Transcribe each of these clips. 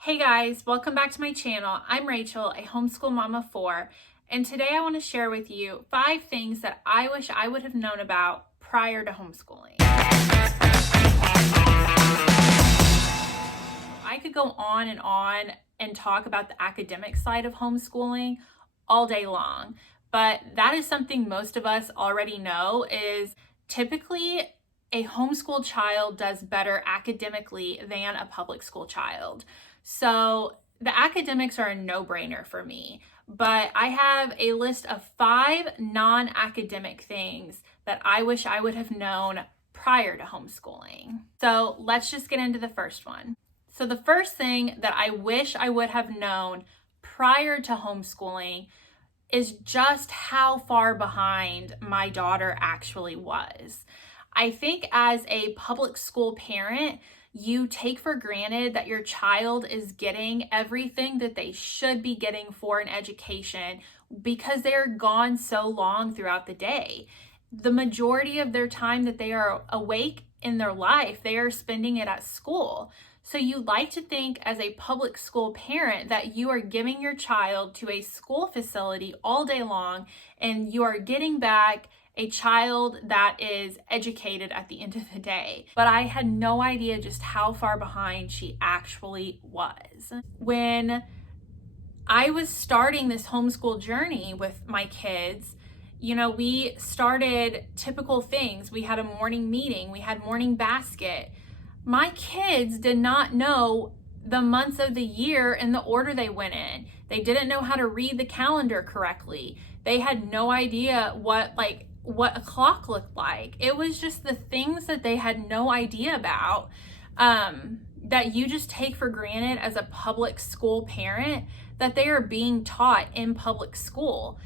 Hey guys, welcome back to my channel. I'm Rachel, a homeschool mom of four, and today I want to share with you 5 things that I wish I would have known about prior to homeschooling. I could go on and talk about the academic side of homeschooling all day long, but that is something most of us already know is typically a homeschool child does better academically than a public school child. So the academics are a no-brainer for me, but I have a list of 5 non-academic things that I wish I would have known prior to homeschooling. So let's just get into the first one. So the first thing that I wish I would have known prior to homeschooling is just how far behind my daughter actually was. I think as a public school parent, you take for granted that your child is getting everything that they should be getting for an education because they're gone so long throughout the day. The majority of their time that they are awake in their life, they are spending it at school. So you like to think as a public school parent that you are giving your child to a school facility all day long and you are getting back a child that is educated at the end of the day. But I had no idea just how far behind she actually was. When I was starting this homeschool journey with my kids, we started typical things. We had a morning meeting, we had morning basket. My kids did not know the months of the year in the order they went in. They didn't know how to read the calendar correctly. They had no idea what a clock looked like. It was just the things that they had no idea about that you just take for granted as a public school parent that they are being taught in public school.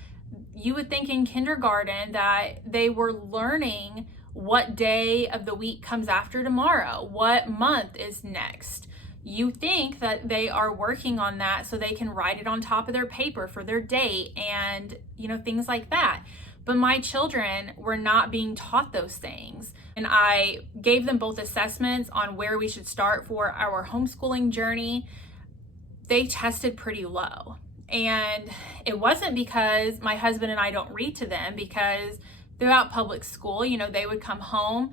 You would think in kindergarten that they were learning what day of the week comes after tomorrow, what month is next. You think that they are working on that so they can write it on top of their paper for their date and, things like that. But my children were not being taught those things. And I gave them both assessments on where we should start for our homeschooling journey. They tested pretty low. And it wasn't because my husband and I don't read to them, because throughout public school, they would come home,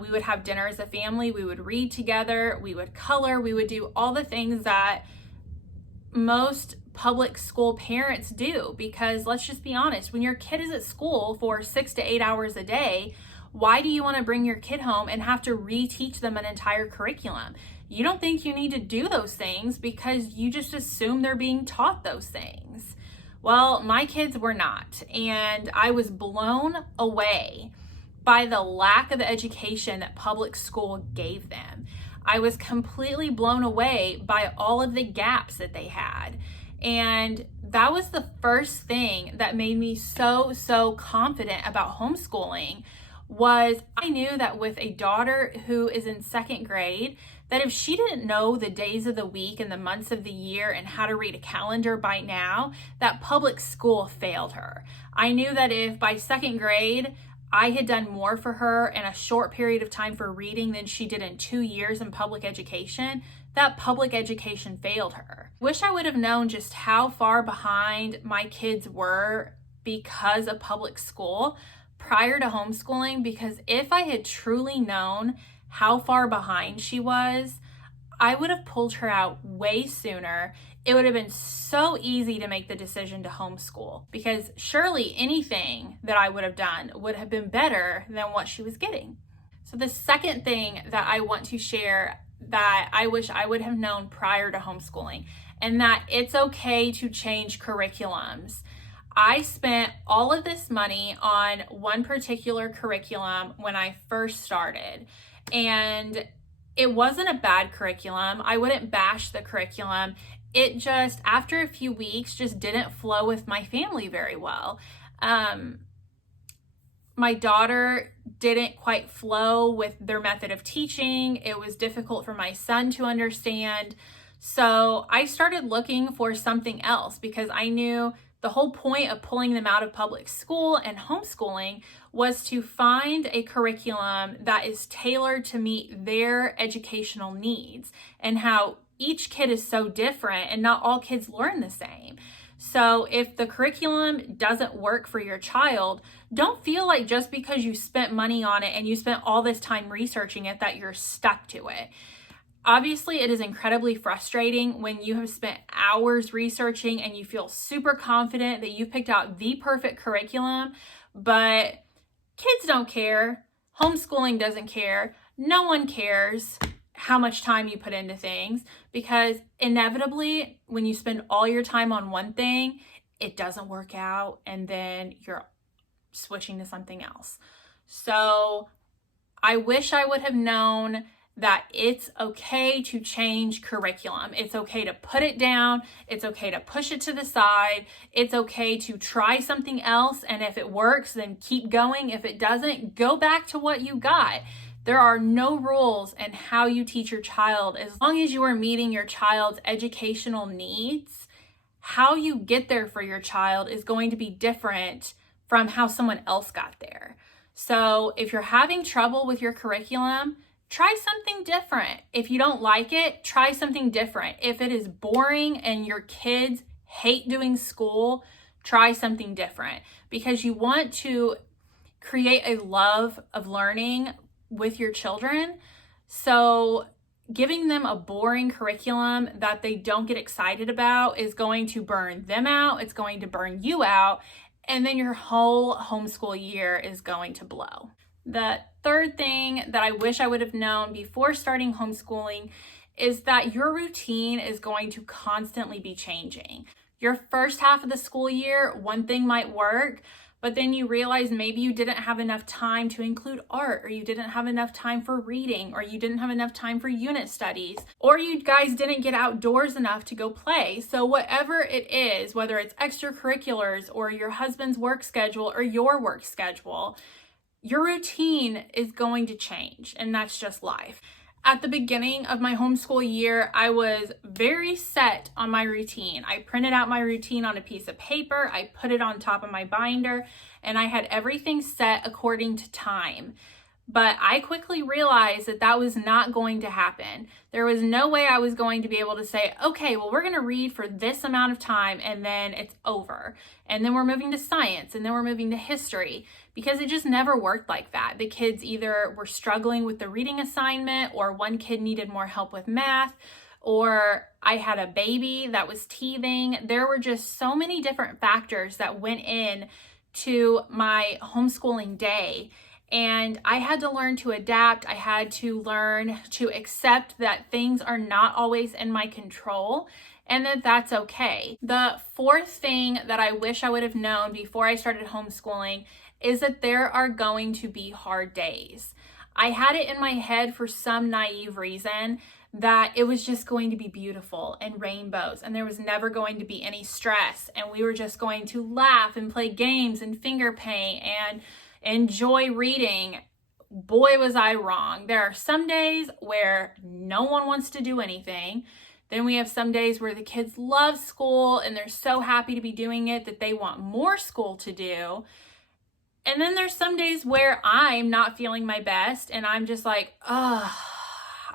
we would have dinner as a family, we would read together, we would color, we would do all the things that most public school parents do. Because let's just be honest, when your kid is at school for 6 to 8 hours a day, why do you want to bring your kid home and have to reteach them an entire curriculum? You don't think you need to do those things because you just assume they're being taught those things. Well, my kids were not, and I was blown away by the lack of education that public school gave them. I was completely blown away by all of the gaps that they had. And that was the first thing that made me so confident about homeschooling. Was I knew that with a daughter who is in 2nd grade, that if she didn't know the days of the week and the months of the year and how to read a calendar by now, that public school failed her. I knew that if by 2nd grade, I had done more for her in a short period of time for reading than she did in 2 years in public education, that public education failed her. Wish I would have known just how far behind my kids were because of public school prior to homeschooling, because if I had truly known how far behind she was, I would have pulled her out way sooner. It would have been so easy to make the decision to homeschool, because surely anything that I would have done would have been better than what she was getting. So the second thing that I want to share that I wish I would have known prior to homeschooling, and that it's okay to change curriculums. I spent all of this money on one particular curriculum when I first started, and it wasn't a bad curriculum. I wouldn't bash the curriculum. It just, after a few weeks, just didn't flow with my family very well. My daughter didn't quite flow with their method of teaching. It was difficult for my son to understand. So I started looking for something else, because I knew the whole point of pulling them out of public school and homeschooling was to find a curriculum that is tailored to meet their educational needs and how each kid is so different and not all kids learn the same. So if the curriculum doesn't work for your child, don't feel like just because you spent money on it and you spent all this time researching it that you're stuck to it. Obviously, it is incredibly frustrating when you have spent hours researching and you feel super confident that you picked out the perfect curriculum, but kids don't care. Homeschooling doesn't care. No one cares how much time you put into things, because inevitably when you spend all your time on one thing, it doesn't work out and then you're switching to something else. So I wish I would have known that it's okay to change curriculum. It's okay to put it down. It's okay to push it to the side. It's okay to try something else. And if it works, then keep going. If it doesn't, go back to what you got. There are no rules in how you teach your child. As long as you are meeting your child's educational needs, how you get there for your child is going to be different from how someone else got there. So if you're having trouble with your curriculum, try something different. If you don't like it, try something different. If it is boring and your kids hate doing school, try something different, because you want to create a love of learning with your children. So giving them a boring curriculum that they don't get excited about is going to burn them out. It's going to burn you out. And then your whole homeschool year is going to blow. The third thing that I wish I would have known before starting homeschooling is that your routine is going to constantly be changing. Your first half of the school year, one thing might work, but then you realize maybe you didn't have enough time to include art, or you didn't have enough time for reading, or you didn't have enough time for unit studies, or you guys didn't get outdoors enough to go play. So whatever it is, whether it's extracurriculars or your husband's work schedule or your work schedule, your routine is going to change, and that's just life. At the beginning of my homeschool year, I was very set on my routine. I printed out my routine on a piece of paper, I put it on top of my binder, and I had everything set according to time. But I quickly realized that that was not going to happen. There was no way I was going to be able to say, okay, well, we're going to read for this amount of time and then it's over. And then we're moving to science, and then we're moving to history, because it just never worked like that. The kids either were struggling with the reading assignment, or one kid needed more help with math, or I had a baby that was teething. There were just so many different factors that went in to my homeschooling day. And I had to learn to adapt. I had to learn to accept that things are not always in my control, and that that's okay. The fourth thing that I wish I would have known before I started homeschooling is that there are going to be hard days. I had it in my head for some naive reason that it was just going to be beautiful and rainbows, and there was never going to be any stress, and we were just going to laugh and play games and finger paint and enjoy reading. Boy, was I wrong. There are some days where no one wants to do anything. Then we have some days where the kids love school and they're so happy to be doing it that they want more school to do. And then there's some days where I'm not feeling my best and I'm just like, I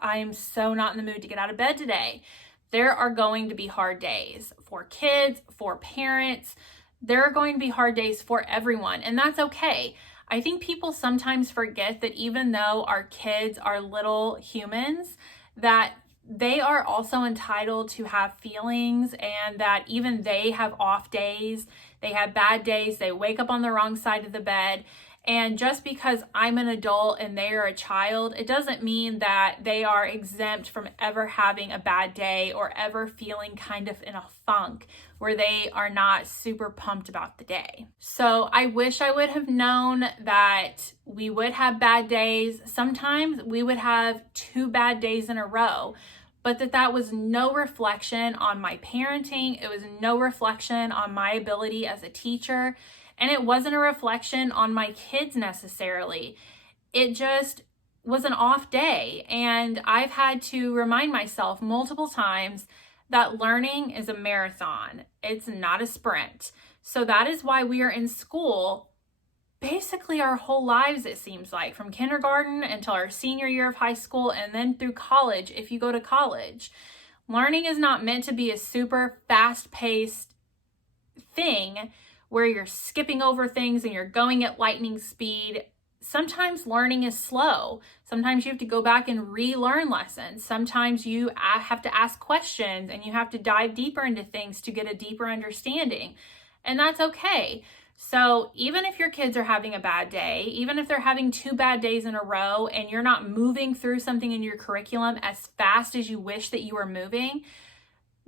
am so not in the mood to get out of bed today. There are going to be hard days for kids, for parents. There are going to be hard days for everyone, and that's okay. I think people sometimes forget that even though our kids are little humans, that they are also entitled to have feelings, and that even they have off days, they have bad days, they wake up on the wrong side of the bed. And just because I'm an adult and they are a child, it doesn't mean that they are exempt from ever having a bad day or ever feeling kind of in a funk where they are not super pumped about the day. So I wish I would have known that we would have bad days. Sometimes we would have 2 bad days in a row, but that was no reflection on my parenting. It was no reflection on my ability as a teacher. And it wasn't a reflection on my kids necessarily. It just was an off day. And I've had to remind myself multiple times that learning is a marathon. It's not a sprint. So that is why we are in school basically our whole lives, it seems like, from kindergarten until our senior year of high school, and then through college if you go to college. Learning is not meant to be a super fast-paced thing where you're skipping over things and you're going at lightning speed. Sometimes learning is slow. Sometimes you have to go back and relearn lessons. Sometimes you have to ask questions and you have to dive deeper into things to get a deeper understanding. And that's okay. So even if your kids are having a bad day, even if they're having 2 bad days in a row and you're not moving through something in your curriculum as fast as you wish that you were moving,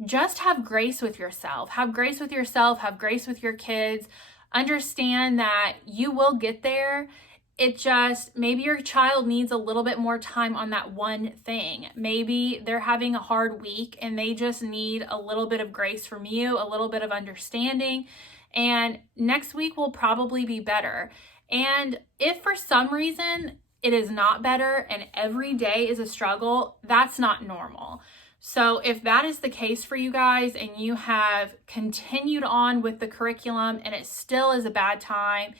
just have grace with yourself. Have grace with yourself, have grace with your kids. Understand that you will get there. It just, maybe your child needs a little bit more time on that one thing. Maybe they're having a hard week and they just need a little bit of grace from you, a little bit of understanding. And next week will probably be better. And if for some reason it is not better and every day is a struggle, that's not normal. So if that is the case for you guys and you have continued on with the curriculum and it still is a bad time,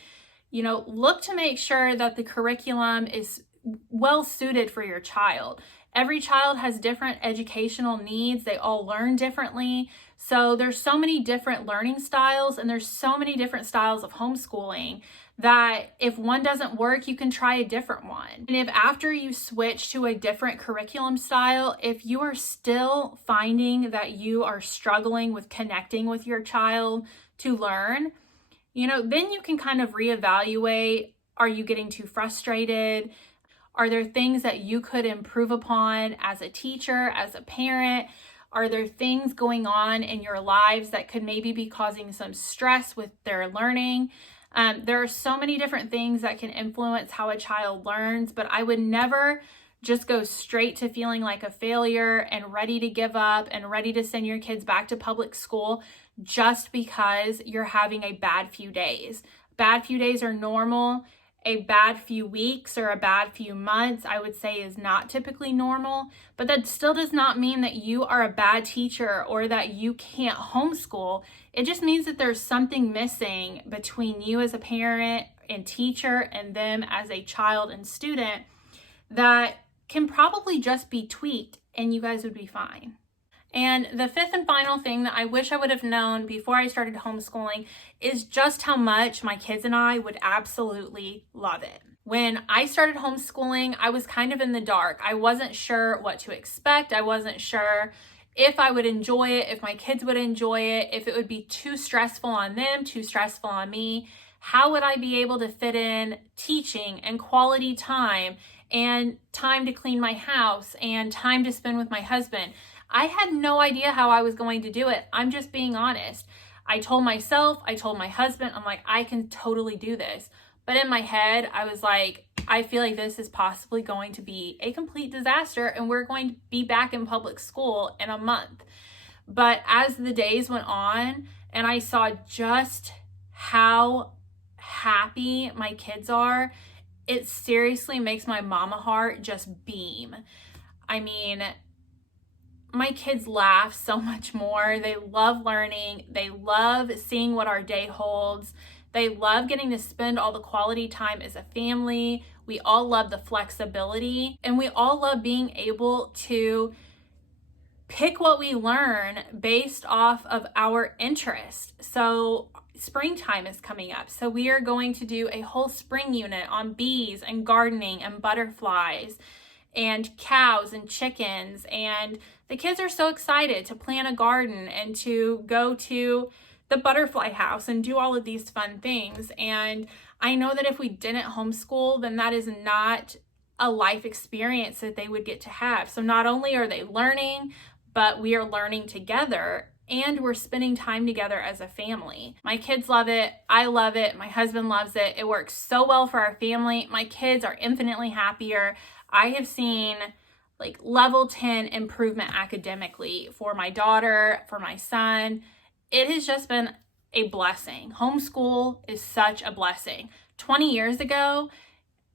look to make sure that the curriculum is well suited for your child. Every child has different educational needs. They all learn differently. So there's so many different learning styles and there's so many different styles of homeschooling that if one doesn't work, you can try a different one. And if after you switch to a different curriculum style, if you are still finding that you are struggling with connecting with your child to learn, then you can kind of reevaluate. Are you getting too frustrated? Are there things that you could improve upon as a teacher, as a parent? Are there things going on in your lives that could maybe be causing some stress with their learning? There are so many different things that can influence how a child learns, but I would never just go straight to feeling like a failure and ready to give up and ready to send your kids back to public school just because you're having a bad few days. Bad few days are normal. A bad few weeks or a bad few months, I would say, is not typically normal, but that still does not mean that you are a bad teacher or that you can't homeschool. It just means that there's something missing between you as a parent and teacher and them as a child and student that can probably just be tweaked and you guys would be fine. And the fifth and final thing that I wish I would have known before I started homeschooling is just how much my kids and I would absolutely love it. When I started homeschooling, I was kind of in the dark. I wasn't sure what to expect. I wasn't sure if I would enjoy it, if my kids would enjoy it, if it would be too stressful on them, too stressful on me. How would I be able to fit in teaching and quality time and time to clean my house and time to spend with my husband? I had no idea how I was going to do it. I'm just being honest. I told myself, I told my husband, I'm like, I can totally do this. But in my head, I was like, I feel like this is possibly going to be a complete disaster and we're going to be back in public school in a month. But as the days went on and I saw just how happy my kids are, it seriously makes my mama heart just beam. I mean, my kids laugh so much more. They love learning. They love seeing what our day holds. They love getting to spend all the quality time as a family. We all love the flexibility and we all love being able to pick what we learn based off of our interest. So springtime is coming up. So we are going to do a whole spring unit on bees and gardening and butterflies and cows and chickens. And the kids are so excited to plant a garden and to go to the butterfly house and do all of these fun things. And I know that if we didn't homeschool, then that is not a life experience that they would get to have. So not only are they learning, but we are learning together and we're spending time together as a family. My kids love it. I love it. My husband loves it. It works so well for our family. My kids are infinitely happier. I have seen like level 10 improvement academically for my daughter, for my son. It has just been a blessing. Homeschool is such a blessing. 20 years ago,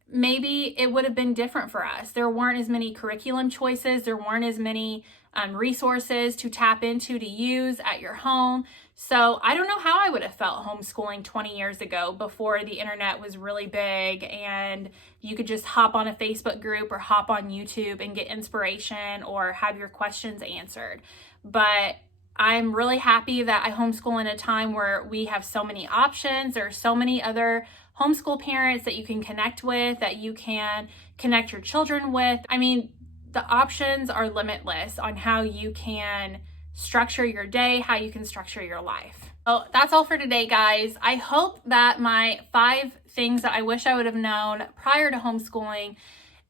maybe it would have been different for us. There weren't as many curriculum choices. There weren't as many resources to tap into, to use at your home. So I don't know how I would have felt homeschooling 20 years ago, before the internet was really big and you could just hop on a Facebook group or hop on YouTube and get inspiration or have your questions answered. But I'm really happy that I homeschool in a time where we have so many options. There are so many other homeschool parents that you can connect with, that you can connect your children with. I mean, the options are limitless on how you can structure your day, how you can structure your life. So that's all for today, guys. I hope that my 5 things that I wish I would have known prior to homeschooling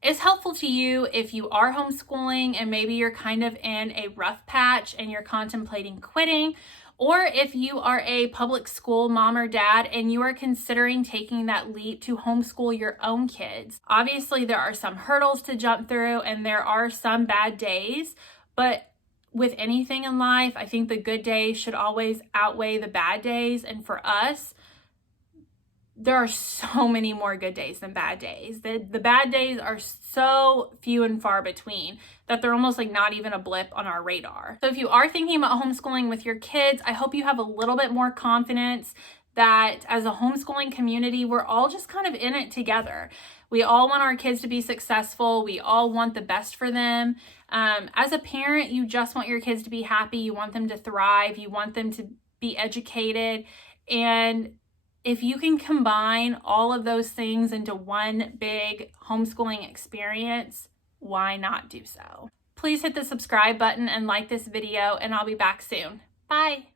is helpful to you if you are homeschooling and maybe you're kind of in a rough patch and you're contemplating quitting, or if you are a public school mom or dad and you are considering taking that leap to homeschool your own kids. Obviously, there are some hurdles to jump through and there are some bad days, but with anything in life, I think the good days should always outweigh the bad days. And for us, there are so many more good days than bad days. The bad days are so few and far between that they're almost like not even a blip on our radar. So if you are thinking about homeschooling with your kids, I hope you have a little bit more confidence that as a homeschooling community, we're all just kind of in it together. We all want our kids to be successful. We all want the best for them. As a parent, you just want your kids to be happy. You want them to thrive. You want them to be educated. And if you can combine all of those things into one big homeschooling experience, why not do so? Please hit the subscribe button and like this video, and I'll be back soon. Bye.